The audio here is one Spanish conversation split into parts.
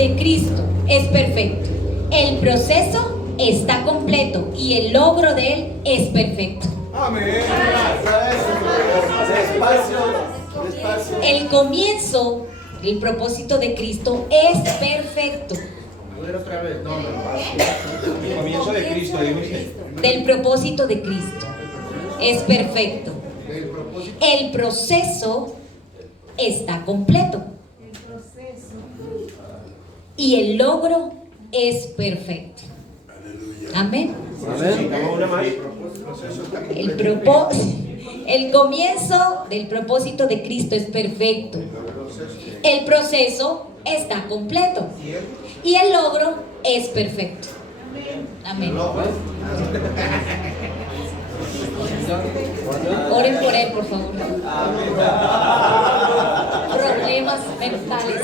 de Cristo es perfecto. El proceso está completo y el logro de Él es perfecto. Amén. El comienzo, el propósito de Cristo es perfecto. Otra vez, no. El comienzo de Cristo, Del propósito de Cristo es perfecto. El proceso está completo. Y el logro es perfecto. Amén. El comienzo del propósito de Cristo es perfecto. El proceso está completo. Y el logro es perfecto. Amén. Oren por él, por favor. Problemas mentales.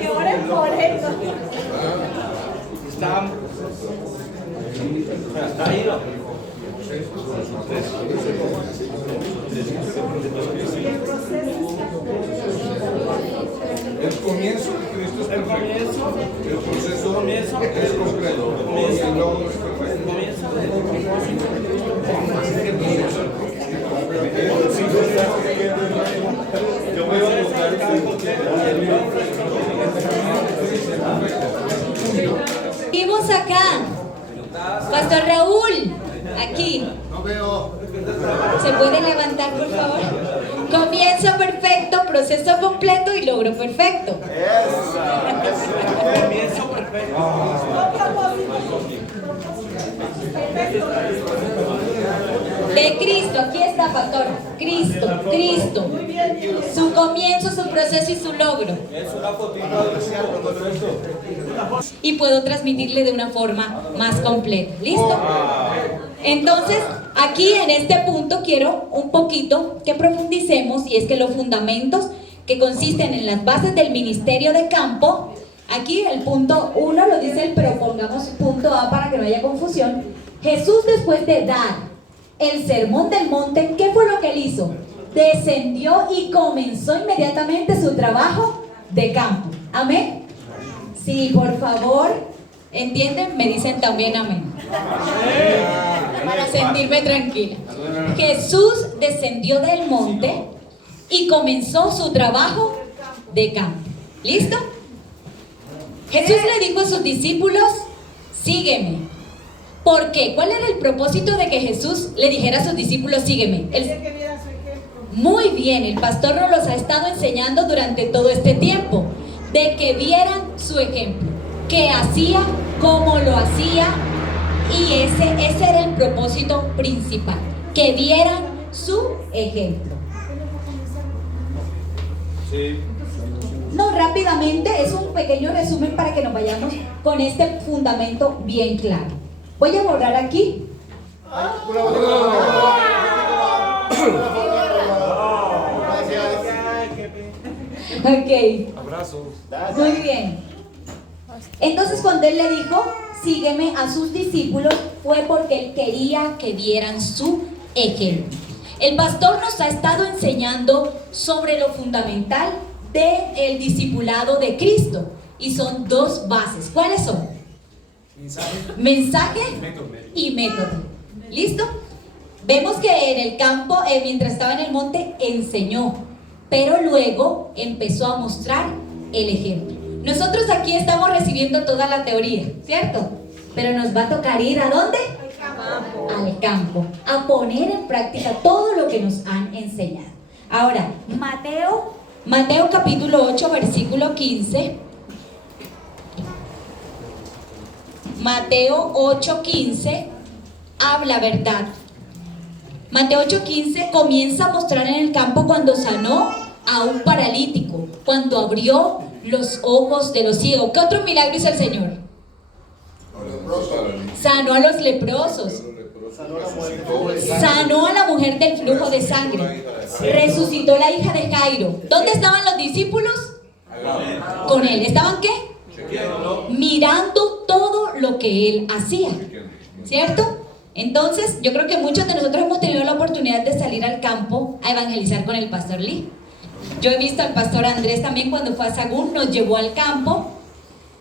Que oren por eso. Está ahí, ¿no? El comienzo de Cristo es perfecto. El proceso es completo. Y el logro es perfecto. Yo voy a buscar Seguimos acá. Pastor Raúl, aquí. No veo. ¿Se puede levantar, por favor? Comienzo perfecto, proceso completo y logro perfecto. Comienzo perfecto. De Cristo, aquí está, pastor. Cristo. Su comienzo, su proceso y su logro. Y puedo transmitirle de una forma más completa. ¿Listo? Entonces, aquí en este punto quiero un poquito que profundicemos, y es que los fundamentos que consisten en las bases del ministerio de campo, aquí el punto 1 lo dice él, pero pongamos punto A para que no haya confusión. Jesús, después de dar el sermón del monte, ¿qué fue lo que él hizo? Descendió y comenzó inmediatamente su trabajo de campo. ¿Amén? Sí, por favor, ¿entienden? Me dicen también amén. Para sentirme tranquila. Jesús descendió del monte y comenzó su trabajo de campo. ¿Listo? Jesús le dijo a sus discípulos: sígueme. ¿Por qué? ¿Cuál era el propósito de que Jesús le dijera a sus discípulos: sígueme? Muy bien, el pastor nos los ha estado enseñando durante todo este tiempo, de que vieran su ejemplo, qué hacía, cómo lo hacía, y ese era el propósito principal, que vieran su ejemplo. Sí. No, rápidamente, es un pequeño resumen para que nos vayamos con este fundamento bien claro. Voy a borrar aquí. Ok. Abrazos. Muy bien. Entonces, cuando él le dijo: sígueme, a sus discípulos, fue porque él quería que vieran su ejemplo. El pastor nos ha estado enseñando sobre lo fundamental del discipulado de Cristo, y son dos bases. ¿Cuáles son? Mensaje y método. ¿Listo? Vemos que en el campo, mientras estaba en el monte, enseñó, pero luego empezó a mostrar el ejemplo. Nosotros aquí estamos recibiendo toda la teoría, ¿cierto? Pero nos va a tocar ir ¿a dónde? Al campo, a poner en práctica todo lo que nos han enseñado. Ahora, Mateo capítulo 8, versículo 15. Mateo 8:15 habla verdad. Mateo 8:15 comienza a mostrar en el campo cuando sanó a un paralítico, cuando abrió los ojos de los ciegos. ¿Qué otro milagro hizo el Señor? Sanó a los leprosos, sanó a la mujer del flujo de sangre, resucitó la hija de Jairo. ¿Dónde estaban los discípulos? Con él. ¿Estaban qué? mirando todo lo que él hacía, ¿cierto? Entonces, yo creo que muchos de nosotros hemos tenido la oportunidad de salir al campo a evangelizar con el pastor Lee. Yo he visto al pastor Andrés también cuando fue a Sagún, nos llevó al campo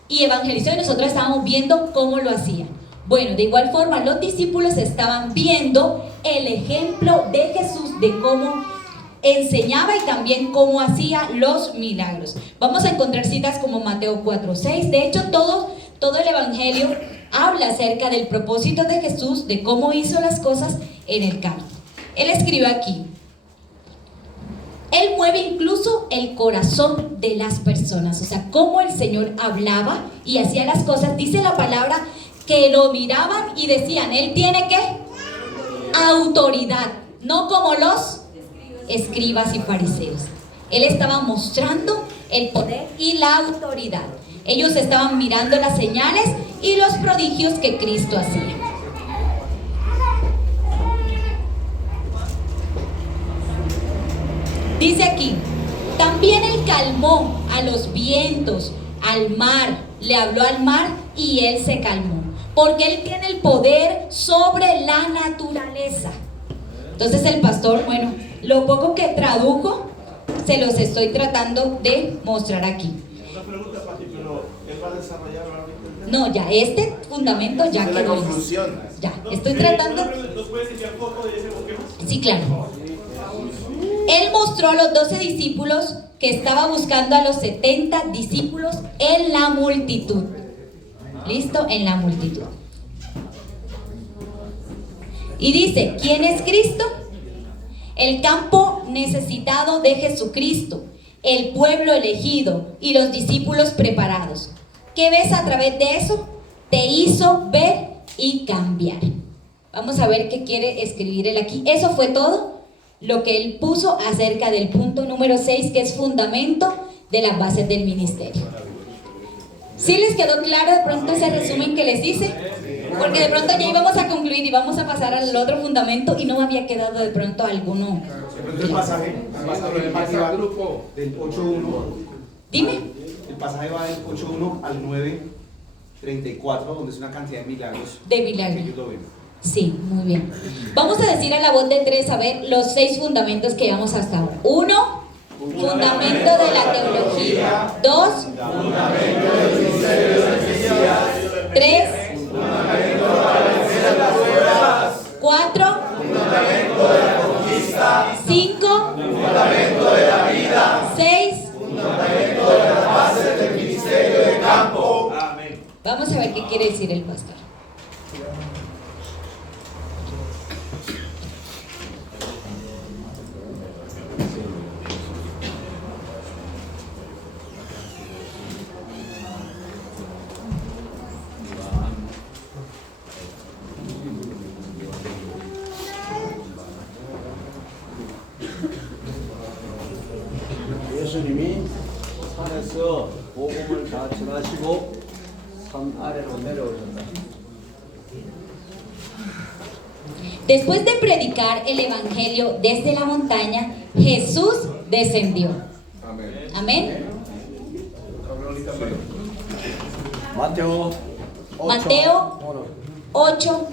y evangelizó y nosotros estábamos viendo cómo lo hacía. Bueno, de igual forma los discípulos estaban viendo el ejemplo de Jesús, de cómo enseñaba y también cómo hacía los milagros. Vamos a encontrar citas como Mateo 4:6. De hecho, todo el evangelio habla acerca del propósito de Jesús, de cómo hizo las cosas en el campo. Él escribe aquí: Él mueve incluso el corazón de las personas. O sea, cómo el Señor hablaba y hacía las cosas. Dice la palabra que lo miraban y decían, Él tiene ¿qué? Autoridad, no como los escribas y fariseos. Él estaba mostrando el poder y la autoridad. Ellos estaban mirando las señales y los prodigios que Cristo hacía. Dice aquí, también Él calmó a los vientos, al mar, le habló al mar y Él se calmó, porque Él tiene el poder sobre la naturaleza. Entonces el pastor, bueno, lo poco que tradujo, se los estoy tratando de mostrar aquí. Una pregunta, Pati, pero ¿él va a desarrollar ahorita? No, ya este fundamento ya la quedó conclusión. listo. Ya, estoy tratando. ¿Nos puedes enviar foto de ese bosquema? Sí, claro. Él mostró a los 12 discípulos que estaba buscando a los 70 discípulos en la multitud. ¿Listo? En la multitud. Y dice, ¿quién es Cristo? El campo necesitado de Jesucristo, el pueblo elegido y los discípulos preparados. ¿Qué ves a través de eso? Te hizo ver y cambiar. Vamos a ver qué quiere escribir él aquí. Eso fue todo lo que él puso acerca del punto número 6, que es fundamento de las bases del ministerio. ¿Sí les quedó claro de pronto ese resumen que les hice? Porque de pronto ya íbamos a concluir y vamos a pasar al otro fundamento y no me había quedado de pronto alguno. El pasaje va del 8.1. Dime. El pasaje va del 8.1 al 9.34, donde es una cantidad de milagros. De milagros. Que ellos lo ven. Sí, muy bien. Vamos a decir a la voz de 3, a ver, los 6 fundamentos que llevamos hasta ahora. 1, fundamento de la teología. 2, fundamento del ministerio del Mesías. 3, fundamento de las pruebas. 4, fundamento de la conquista. 5, fundamento de la vida. 6, fundamento de las bases del ministerio de campo. Amén. Vamos a ver qué quiere decir el pastor. 예수님이 산에서 복음을 다 전하시고 산 아래로 내려오셨다. Después de predicar el evangelio desde la montaña, Jesús descendió. Amén. 마테오 8.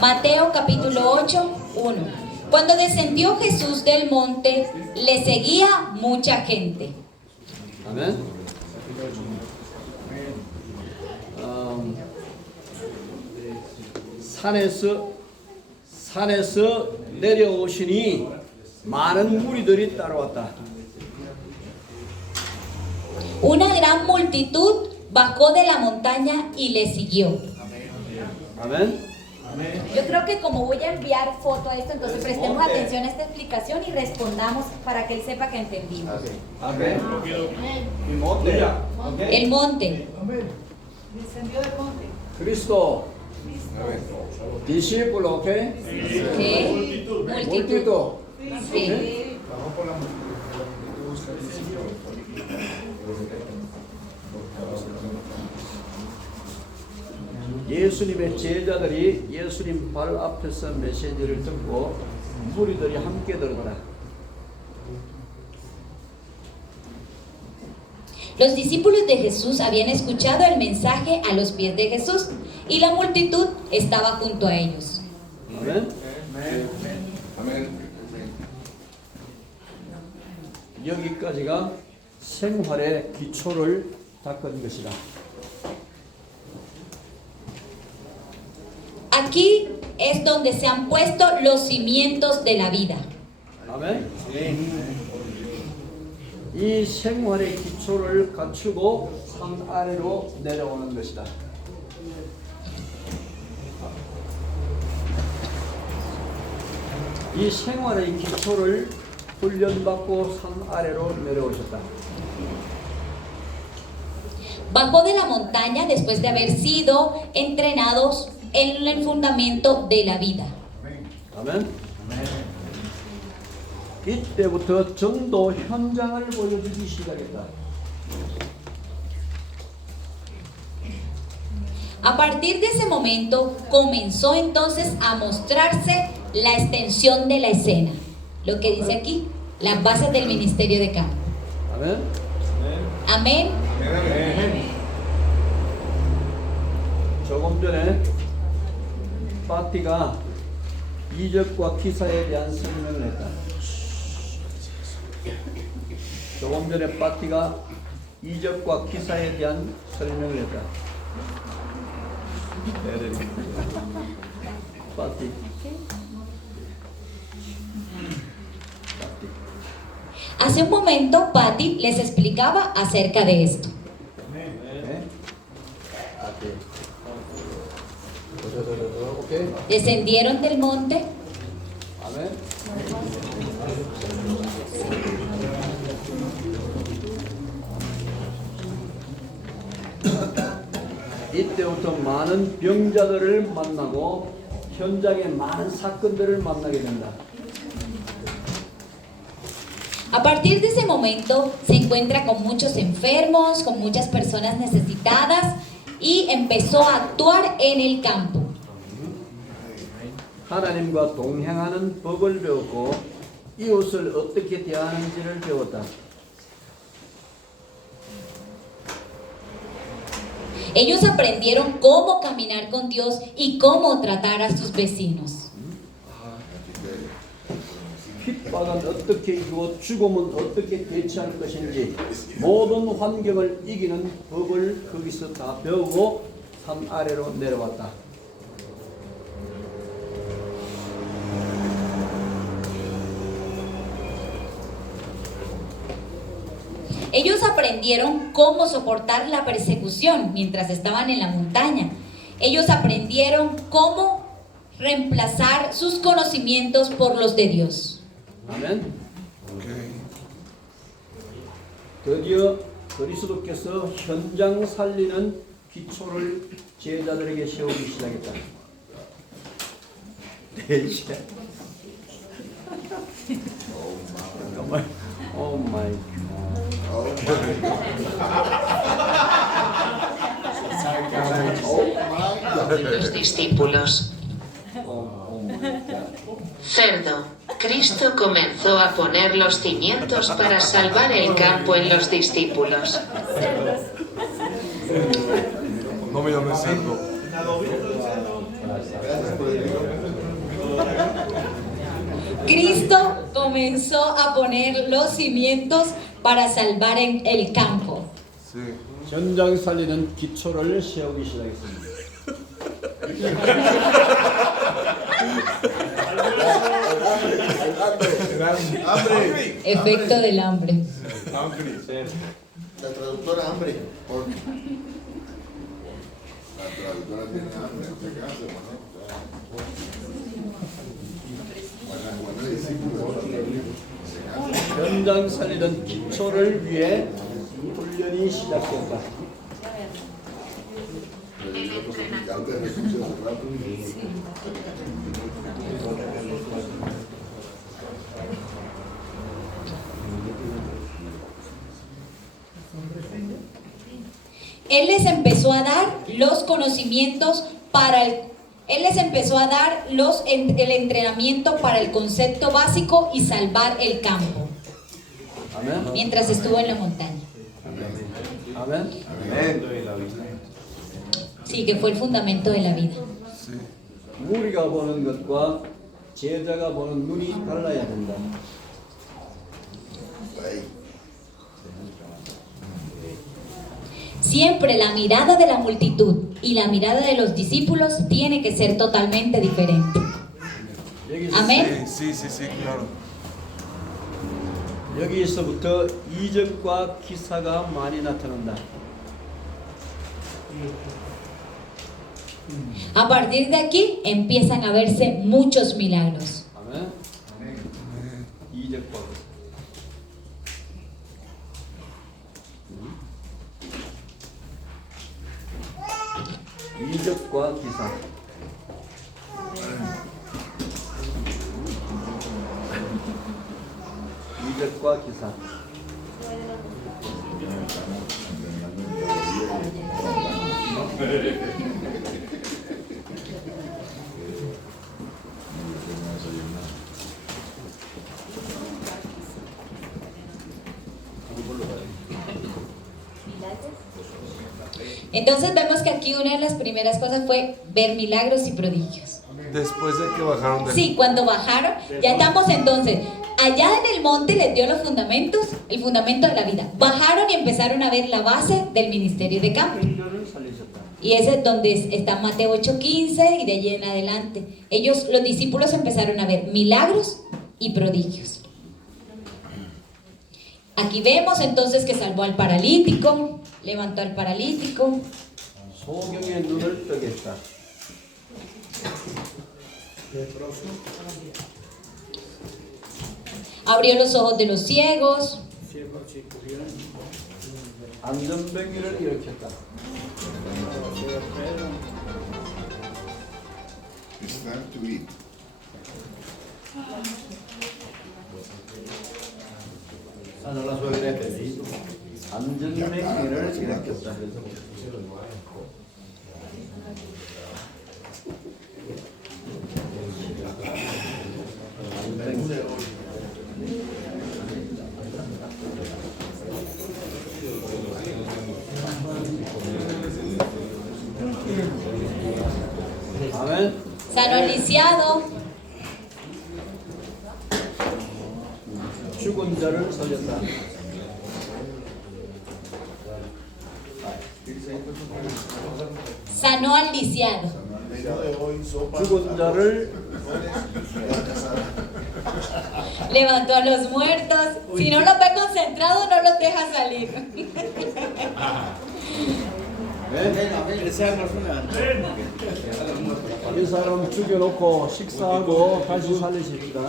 Mateo capítulo 8, 1. Cuando descendió Jesús del monte, le seguía mucha gente. 아멘. 산에서 내려오시니 많은 무리들이 따라왔다. Una gran multitud bajó de la montaña y le siguió. 아멘. Yo creo que como voy a enviar foto a esto, entonces prestemos atención a esta explicación y respondamos para que él sepa que entendimos. 아멘. El monte. Descendió del monte. 그리스도. 디시플 오케이? ¿Qué? Multitud. Sí. 예수님의 제자들이 예수님 발 앞에서 메시지를 듣고 무리들이 함께 들었다. Los discípulos de Jesús habían escuchado el mensaje a los pies de Jesús y la multitud estaba junto a ellos. 아멘. 아멘. 여기까지가 생활의 기초를 닦은 것이다. Aquí es donde se han puesto los cimientos de la vida. 아멘. 이 생활의 기초를 갖추고 산 아래로 내려오는 것이다. 이 생활의 기초를 훈련받고 산 아래로 내려오셨다. Bajó de la montaña después de haber sido entrenados en el fundamento de la vida. 아멘. 이때부터 전도 현장을 보여주기 시작했다. A partir de ese momento comenzó entonces a mostrarse la extensión de la escena. Lo que dice aquí, las bases del ministerio de campo. 아멘. Amén. 조금 전에 파티가 이적과 기사에 대한 설명을 했다. 조금 전에 파티가 이적과 기사에 대한 설명을 했다. 파티. Hace un momento Patty les explicaba acerca de esto. 오케이. Descendieron del monte. 아멘. 이때부터 많은 병자들을 만나고 현장에 많은 사건들을 만나게 된다. A partir de ese momento se encuentra con muchos enfermos, con muchas personas necesitadas y empezó a actuar en el campo. 하나님과 동행하는 법을 배웠고 이웃을 어떻게 대하는지를 배웠다. Ellos aprendieron cómo caminar con Dios y cómo tratar a sus vecinos. 핍박은 어떻게 이기고 죽음은 어떻게 대처할 것인지 모든 환경을 이기는 법을 거기서 다 배우고 산 아래로 내려왔다. Ellos aprendieron cómo soportar la persecución mientras estaban en la montaña. Ellos aprendieron cómo reemplazar sus conocimientos por los de Dios. 아멘. 드디어 그리스도께서 현장 살리는 기초를 제자들에게 세우기 시작했다. 오 마이 Los discípulos. Cerdo. Cristo comenzó a poner los cimientos para salvar el campo en los discípulos. No me llames cerdo. Cristo comenzó a poner los cimientos para salvar en el campo. Sí. 현장 살리는 기초를 세우기 시작했습니다. Hambre. Efecto del hambre. La traductora hambre. La traductora tiene hambre, no se cansa, 현장 살리는 기초를 위해 훈련이 시작됐다. Él les empezó a dar los conocimientos para Él les empezó a dar el entrenamiento para el concepto básico y salvar el campo 아멘. mientras estuvo en la montaña. 아멘. Sí, que fue el fundamento de la vida. 우리가 보는 것과 제자가 보는 눈이 달라야 된다. Siempre la mirada de la multitud y la mirada de los discípulos tiene que ser totalmente diferente. 여기서, Amén. Sí, sí, sí, claro. 여기서부터 이적과 기사가 많이 나타난다. A partir de aquí empiezan a verse muchos milagros. 아멘. 이적과 기사. 이적과 기사. 이적과 기사. Entonces vemos que aquí una de las primeras cosas fue ver milagros y prodigios. Después de que bajaron del... Sí, cuando bajaron, ya estamos entonces, allá en el monte les dio los fundamentos, el fundamento de la vida. Bajaron y empezaron a ver la base del ministerio de campo. 생명을 살리셨다. Y ese es donde está Mateo 8:15 y de allí en adelante. Ellos, los discípulos, empezaron a ver milagros y prodigios. Aquí vemos entonces que salvó al paralítico, levantó al paralítico, 소경의 눈을 뜨게 했다. abrió los ojos de los ciegos, 안전병기를 일으켰다. It's time to eat. 안전병기를 일으켰다. 아멘. sanó al lisiado, 죽은 자를 살렸다. sanó al lisiado. El día de hoy, sopa. 죽은 자를 Levantó a los muertos. Si no los ve concentrados, no los deja salir. 이 사람 죽여놓고 식사하고 다시 살리십시다.